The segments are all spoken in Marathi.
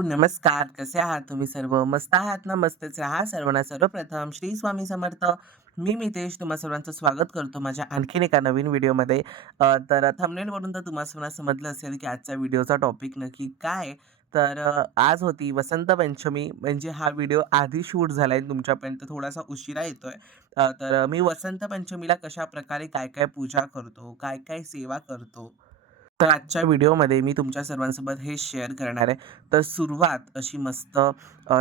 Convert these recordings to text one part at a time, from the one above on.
हॅलो, नमस्कार. कसे आहात तुम्ही सर्व? मस्त आहात ना? मस्तच राहा. सर्वांना सर्वप्रथम श्री स्वामी समर्थ. मी मितेश तुम्हा सर्वांचं स्वागत करतो माझ्या आणखीन एका नवीन व्हिडिओमध्ये. तर थंबनेलवरून तर तुम्हा सर्वांना समजलं असेल, की आजच्या व्हिडिओचा टॉपिक नक्की काय आहे. तर आज होती वसंत पंचमी म्हणजे हा व्हिडिओ आधी शूट झालाय तुमच्यापर्यंत थोडासा उशिरा येतोय. तर मी वसंत पंचमीला कशाप्रकारे काय-काय पूजा करतो, काय-काय सेवा करतो, तर आजच्या व्हिडिओमध्ये मी तुमच्या सर्वांसोबत हे शेअर करणार आहे. तर सुरुवात अशी मस्त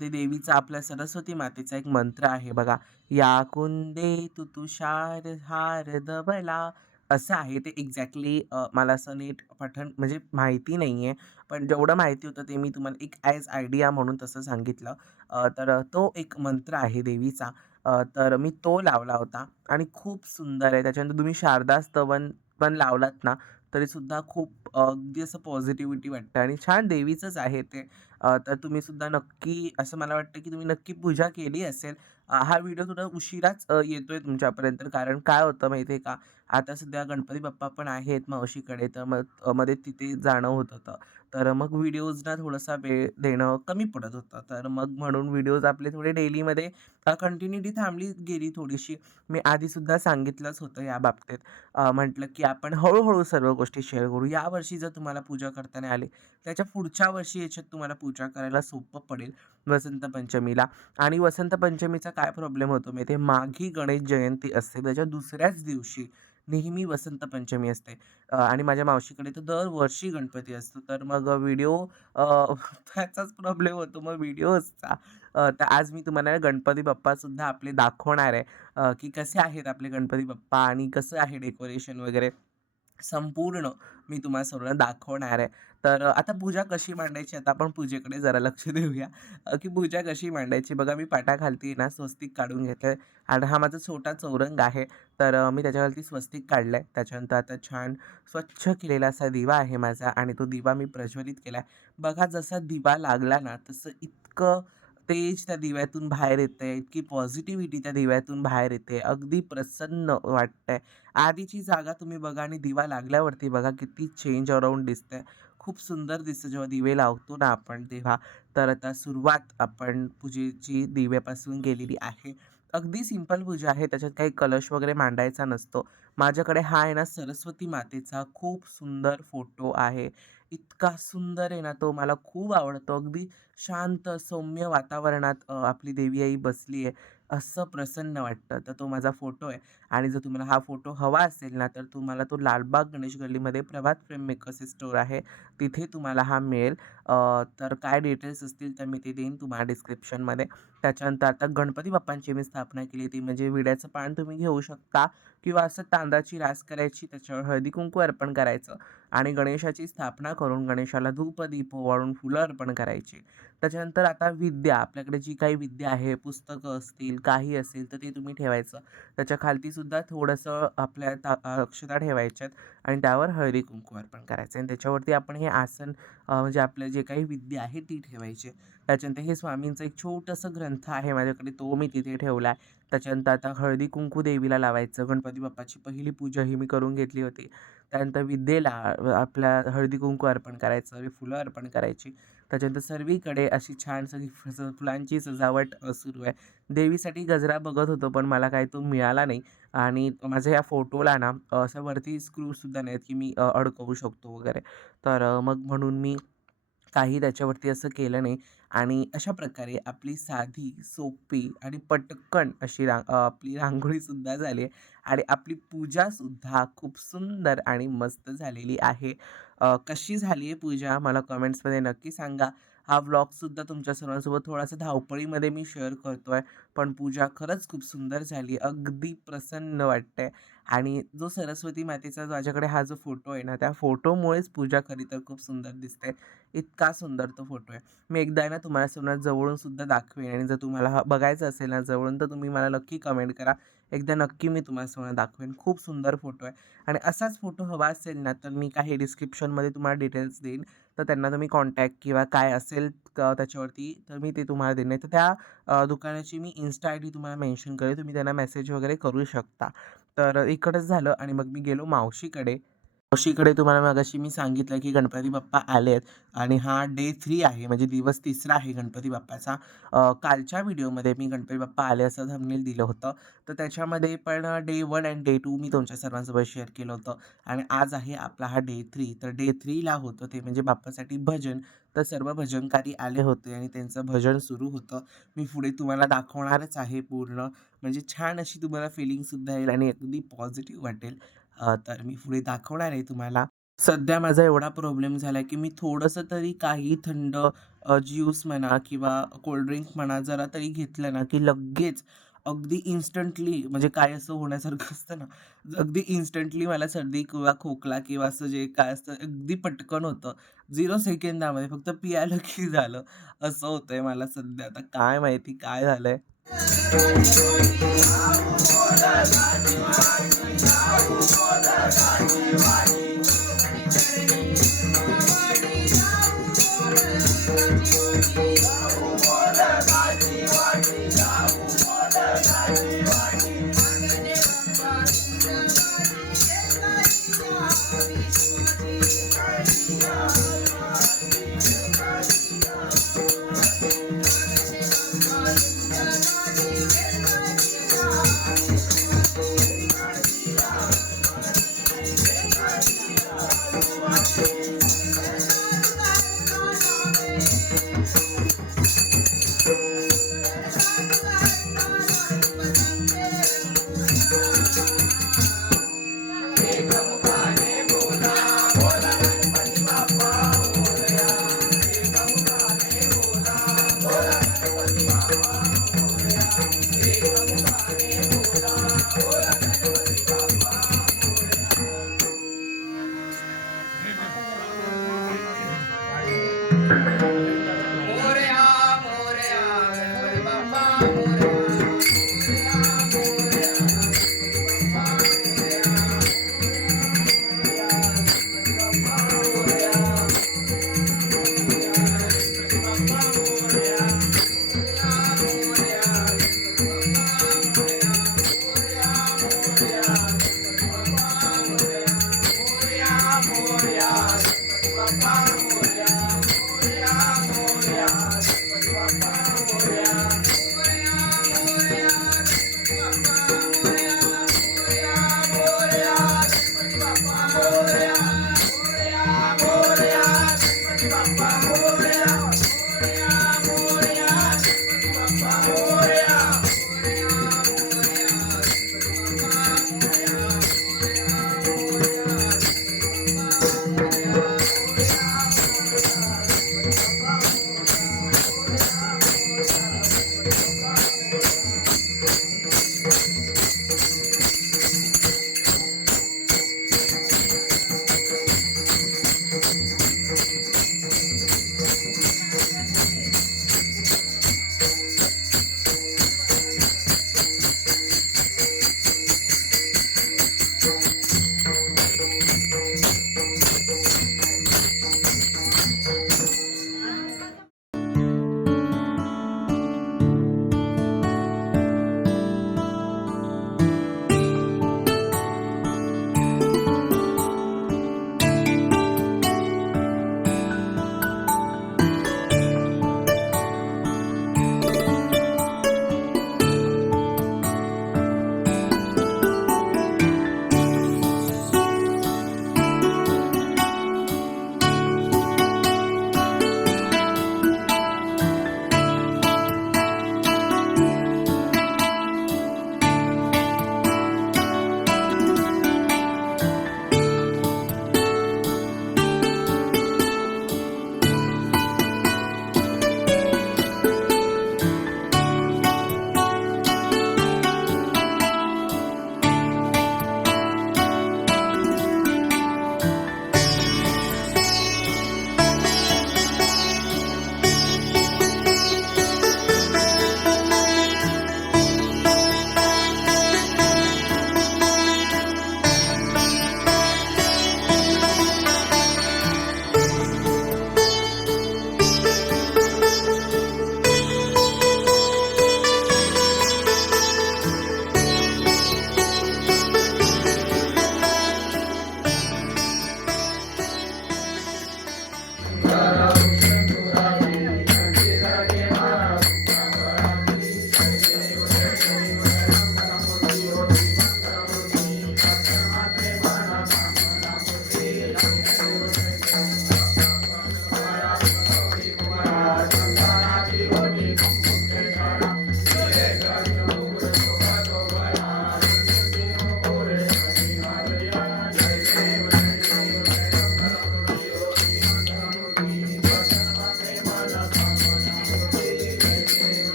ते देवीचा आपल्या सरस्वती मातेचा एक मंत्र आहे बघा. या कुंदे तू तुषार हार दबला असं आहे ते एक्झॅक्टली मला असं नीट पठण म्हणजे माहिती नाहीये. पण जेवढं माहिती होतं ते मी तुम्हाला एक ॲज आयडिया म्हणून तसं सांगितलं. तर तो एक मंत्र आहे देवीचा. तर मी तो लावला होता आणि खूप सुंदर आहे. त्याच्यानंतर तुम्ही शारदा स्तवन पण लावलात ना, तरीसुद्धा खूप अगदी असं पॉझिटिव्हिटी वाटतं आणि छान देवीचंच आहे ते. तर तुम्ही सुद्धा नक्की असं मला वाटतं, की तुम्ही नक्की पूजा केली असेल. हा व्हिडिओ थोडा उशिराच येतोय तुमच्यापर्यंत कारण काय होतं माहिती आहे का, आता सध्या गणपती बाप्पा पण आहेत मावशीकडे, तर मग मध्ये तिथे जाणं होत होतं. तर मग व्हिडिओजला थोडासा वेळ देणं कमी पडत होतं. तर मग म्हणून व्हिडिओज आपले थोडे डेलीमध्ये कंटिन्यूटी थांबली गेली थोडीशी. मी आधीसुद्धा सांगितलंच होतं या बाबतीत. म्हटलं की आपण हळू-हळू सर्व गोष्टी शेअर करू. यावर्षी जर तुम्हाला पूजा करता नाही आली, त्याच्या पुढच्या वर्षी याच्यात तुम्हाला पूजा करायला सोपं पडेल वसंत पंचमीला. आणि वसंत पंचमीचा काय प्रॉब्लेम होतो माहिती आहे, माघी गणेश जयंती असते. त्याच्या दुसऱ्याच दिवशी नेहमी वसंत पंचमी असते. आणि माझ्या मावशीकडे तर दरवर्षी गणपती असतो. तर मग व्हिडिओ त्याचाच प्रॉब्लेम होतो मग व्हिडिओजचा. तर आज मी तुम्हाला गणपती बाप्पासुद्धा आपले दाखवणार आहे. की कसे आहेत आपले गणपती बाप्पा आणि कसं आहे डेकोरेशन वगैरे संपूर्ण मी तुम्हाला सर्वांना दाखवणार आहे. तर आता पूजा कशी मांडायची आता आपण पूजेकडे जरा लक्ष देऊया. की पूजा कशी मांडायची बघा मी पाटाखालती ना स्वस्तिक काढून घेतलंय आणि हा माझा छोटा चौरंग आहे. तर मी त्याच्यावरती स्वस्तिक काढलंय. त्याच्यानंतर आता छान स्वच्छ केलेला असा दिवा आहे माझा आणि तो दिवा मी प्रज्वलित केलाय. बघा जसा दिवा लागला ना तसं इतकं तेज त्या दिव्यातून बाहेर येतंय, इतकी पॉझिटिव्हिटी त्या दिव्यातून बाहेर येते. अगदी प्रसन्न वाटतंय. आधीची जागा तुम्ही बघा आणि दिवा लागल्यावरती बघा किती चेंज अराउंड दिसतंय. खूप सुंदर दिसतं जेव्हा दिवे लावतो ना आपण तेव्हा. तर आता सुरुवात आपण पूजेची दिव्यापासून केलेली आहे. अगदी सिंपल पूजा आहे. त्याच्यात काही कलश वगैरे मांडायचा नसतो. माझ्याकडे हा आहे ना सरस्वती मातेचा खूप सुंदर फोटो आहे. इतका सुंदर आहे ना तो मला खूप आवडतो. अगदी शांत सौम्य वातावरणात आपली देवी आई बसली आहे. असं प्रसन्न वाटतं. तर तो माझा फोटो आहे. आणि जर तुम्हाला हा फोटो हवा असेल ना, तर तुम्हाला तो लालबाग गणेश गल्लीमध्ये प्रभात फ्रेम मेकर्स स्टोअर आहे. तिथे तुम्हाला हा मिळेल. तर काय डिटेल्स असतील तर मी ते देईन तुम्हाला डिस्क्रिप्शनमध्ये. त्याच्यानंतर आता गणपती बाप्पांची मी स्थापना केली ती म्हणजे विड्याचं पान तुम्ही घेऊ शकता किंवा असं तांदळाची रास करायची, त्याच्यावर हळदी-कुंकू अर्पण करायचं आणि गणेशाची स्थापना करून गणेशाला धूप, दीप ओवाळून फुलं अर्पण करायची. त्याच्यानंतर आता विद्या, आपल्याकडे जी काही विद्या आहे, पुस्तकं असतील, काही असेल तर ते तुम्ही ठेवायचं. त्याच्या खालती सुद्धा थोडंसं आपल्या अक्षता ठेवायच्यात आणि त्यावर हळदी-कुंकू अर्पण करायचं आणि त्याच्यावरती आपण हे आसन म्हणजे आपलं जे काही विद्या आहे ती ठेवायची. त्याच्यानंतर हे स्वामींचं एक छोटंसं ग्रंथ आहे माझ्याकडे, तो मी तिथे ठेवला आहे. त्याच्यानंतर आता हळदी-कुंकू देवीला लावायचं. गणपती बाप्पाची पहिली पूजा ही मी करून घेतली होती. त्यानंतर विद्येला आपल्या हळदी-कुंकू अर्पण करायचं, फुलं अर्पण करायची. त्याच्यानंतर सर्वीकडे अशी छान सगळी फुलांची सजावट सुरू आहे. देवीसाठी गजरा बघत होतो, पण मला काही तो मिळाला नाही आणि माझ्या या फोटोला ना असं वरती स्क्रूसुद्धा नाहीत, की मी अडकवू शकतो वगैरे. तर मग म्हणून मी काही त्याच्यावरती असं केलं नाही आणि अशा प्रकारे आपली साधी, सोपी आणि पटकन अशी आपली रांगोळीसुद्धा झाली आहे आणि आपली पूजासुद्धा खूप सुंदर आणि मस्त झालेली आहे. कशी झाली आहे पूजा मला कमेंट्समध्ये नक्की सांगा. हा व्लॉगसुद्धा तुमच्या सर्वांसोबत थोडासा धावपळीमध्ये मी शेअर करतोय, पण पूजा खरंच खूप सुंदर झाली. अगदी प्रसन्न वाटतंय आणि जो सरस्वती मातेचा माझ्याकडे हा जो फोटो आहे ना, त्या फोटोमुळेच पूजा खरी तर खूप सुंदर दिसते. इतका सुंदर तो फोटो आहे. मी एकदा आहे ना तुम्हाला सर्वांना जवळून सुद्धा दाखवेन आणि जर तुम्हाला हा बघायचा असेल ना जवळून तर तुम्ही मला नक्की कमेंट करा. एकदा नक्की मी तुम्हाला सर्वांना दाखवेन. खूप सुंदर फोटो आहे आणि असाच फोटो हवा असेल ना तर मी काही डिस्क्रिप्शनमध्ये तुम्हाला डिटेल्स देईन. तर त्यांना तुम्ही कॉन्टॅक्ट किंवा काय असेल त्याच्यावरती तर मी ते तुम्हाला देईन. नाहीतर त्या दुकानाची मी इन्स्टा आयडी तुम्हाला मेन्शन करेल. तुम्ही त्यांना मेसेज वगैरे करू शकता. तर इकडंच झालं आणि मग मी गेलो मावशीकडे. मावशीकडे तुम्हाला मगाशी मी सांगितलं, की गणपती बाप्पा आलेत आणि हा डे 3 आहे, म्हणजे दिवस 3रा आहे गणपती बाप्पाचा. कालच्या व्हिडिओमध्ये मी गणपती बाप्पा आले असं थंबनेल दिलं होतं. तर त्याच्यामध्ये पण डे 1 आणि डे 2 मी तुमच्या सर्वांसोबत शेअर केलं होतं आणि आज आहे आपला हा डे 3. तर डे 3ला होतं ते म्हणजे बाप्पासाठी भजन. तर सर्व भजनकारी आले होते आणि त्यांचं भजन सुरू होतं. मी पुढे तुम्हाला दाखवणारच आहे पूर्ण. म्हणजे छान अशी तुम्हाला फिलिंगसुद्धा येईल आणि अगदी पॉझिटिव्ह वाटेल. तर मी पुढे दाखवणार आहे तुम्हाला. सध्या माझा एवढा प्रॉब्लेम झाला आहे, की मी थोडंसं तरी काही थंड ज्यूस म्हणा किंवा कोल्ड ड्रिंक म्हणा जरा तरी घेतलं ना, की लगेच अगदी इन्स्टंटली म्हणजे काय असं होण्यासारखं असतं ना, अगदी इन्स्टंटली मला सर्दी किंवा खोकला किंवा असं जे काय असतं अगदी पटकन होतं. 0 सेकंदामध्ये फक्त पियालं की झालं. असं होतंय मला सध्या. आता काय माहिती काय झालंय? मोरया मोरया गणपती बाप्पा मोरया मोरया मोरया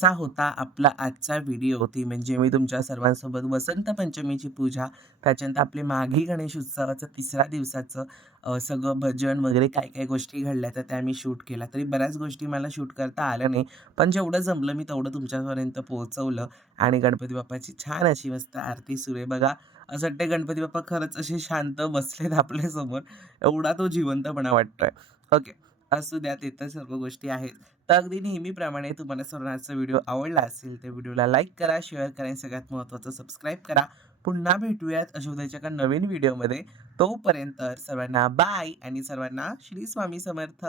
असा होता आपला आजचा व्हिडिओ. ती म्हणजे मी तुमच्या सर्वांसोबत वसंत पंचमीची पूजा, त्याच्यानंतर आपले माघी गणेश उत्सवाचं 3ऱ्या दिवसाचं सगळं भजन वगैरे काय-काय गोष्टी घडल्या तर त्या मी शूट केल्या. तरी बऱ्याच गोष्टी मला शूट करता आल्या नाही. पण जेवढं जमलं मी तेवढं तुमच्यापर्यंत पोहोचवलं आणि गणपती बाप्पाची छान अशी मस्त आरती सुरू आहे. बघा, असं वाटतंय गणपती बाप्पा खरंच असे शांत बसलेत आपल्यासमोर. एवढा तो जिवंतपणा वाटतोय. ओके. असू द्या, ते तर सर्व गोष्टी आहेत. तर अगदी नेहमीप्रमाणे तुम्हाला सर्वांचा व्हिडिओ आवडला असेल, तर व्हिडिओला लाईक करा, शेअर करा आणि सगळ्यात महत्त्वाचं सबस्क्राईब करा. पुन्हा भेटूयात अशा उद्याच्या एका नवीन व्हिडिओमध्ये. तोपर्यंत सर्वांना बाय आणि सर्वांना श्री स्वामी समर्थ.